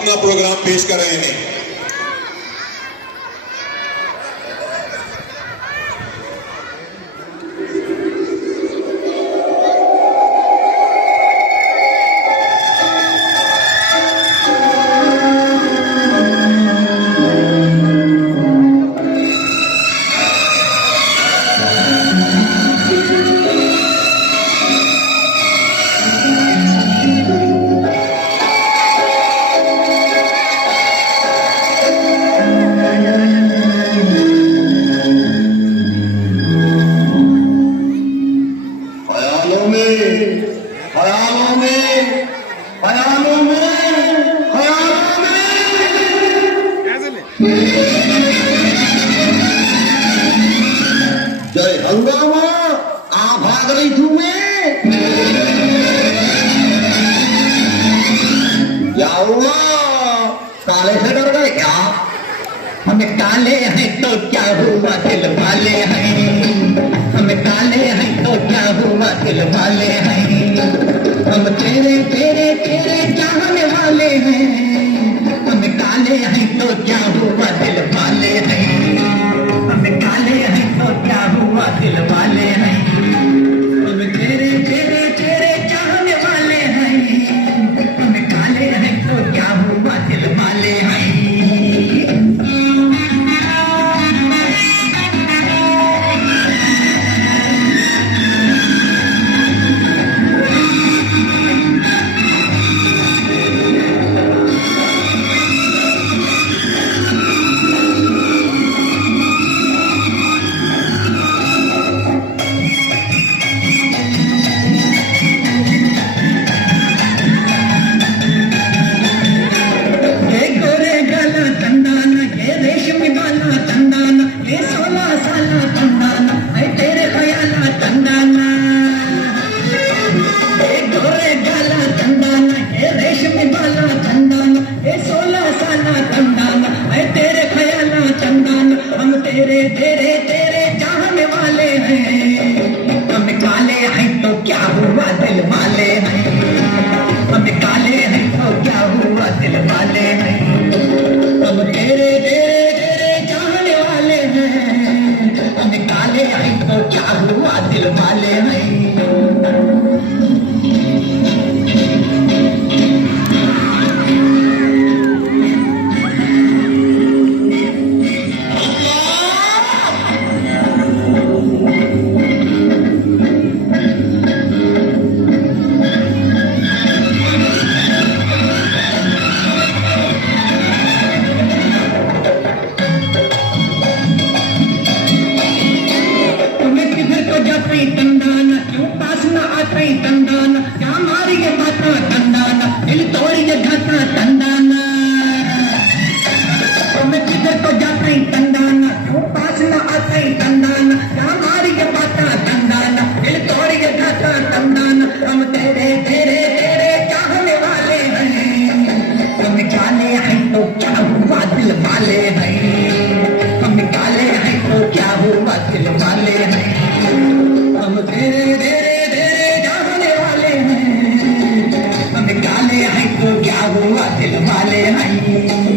अपना प्रोग्राम पेश कर रहे हैं। जय हंगामा आ भाग रही थी मैं, क्या हुआ? काले से डर गए क्या? हमें काले हैं तो क्या हुआ, दिल वाले हैं। हमें काले हैं तो क्या हुआ, दिल वाले हैं। हम तेरे तेरे तेरे चाहने वाले हैं। हमें काले हैं तो क्या हुआ, दिल वाले हैं। हमें काले हैं तो क्या हुआ, दिल वाले हैं। हम तेरे तेरे तेरे चाहने वाले हैं। हमें काले हैं तो क्या हुआ, दिल वाले हैं। तेरे तेरे तेरे चाहने वाले हैं। हम काले हैं तो क्या हुआ, दिल वाले हैं। हम काले हैं तो क्या हुआ, दिल वाले हैं। हम तेरे तेरे तेरे चाहने वाले हैं। हम काले हैं तो क्या हुआ, दिल वाले हैं। तंदाना क्यों पास न आते तंदाना, क्या मारी ये बाता तंदाना, दिल तोड़ी ये घाता तंदाना। तुम्हें किधर तो जाते तंदाना, क्यों पास न आते तंदाना, क्या मारी ये बाता तंदाना, दिल तोड़ी ये घाता तंदाना। हम तेरे तेरे तेरे चाहने वाले हैं। हम काले हैं तो क्या हुआ, दिल वाले हैं। हम काले हैं तो क्या हुआ, दिल वाले हैं। हम तेरे तेरे तेरे चाहने वाले हैं। हम काले हैं तो क्या हुआ, दिल वाले हैं।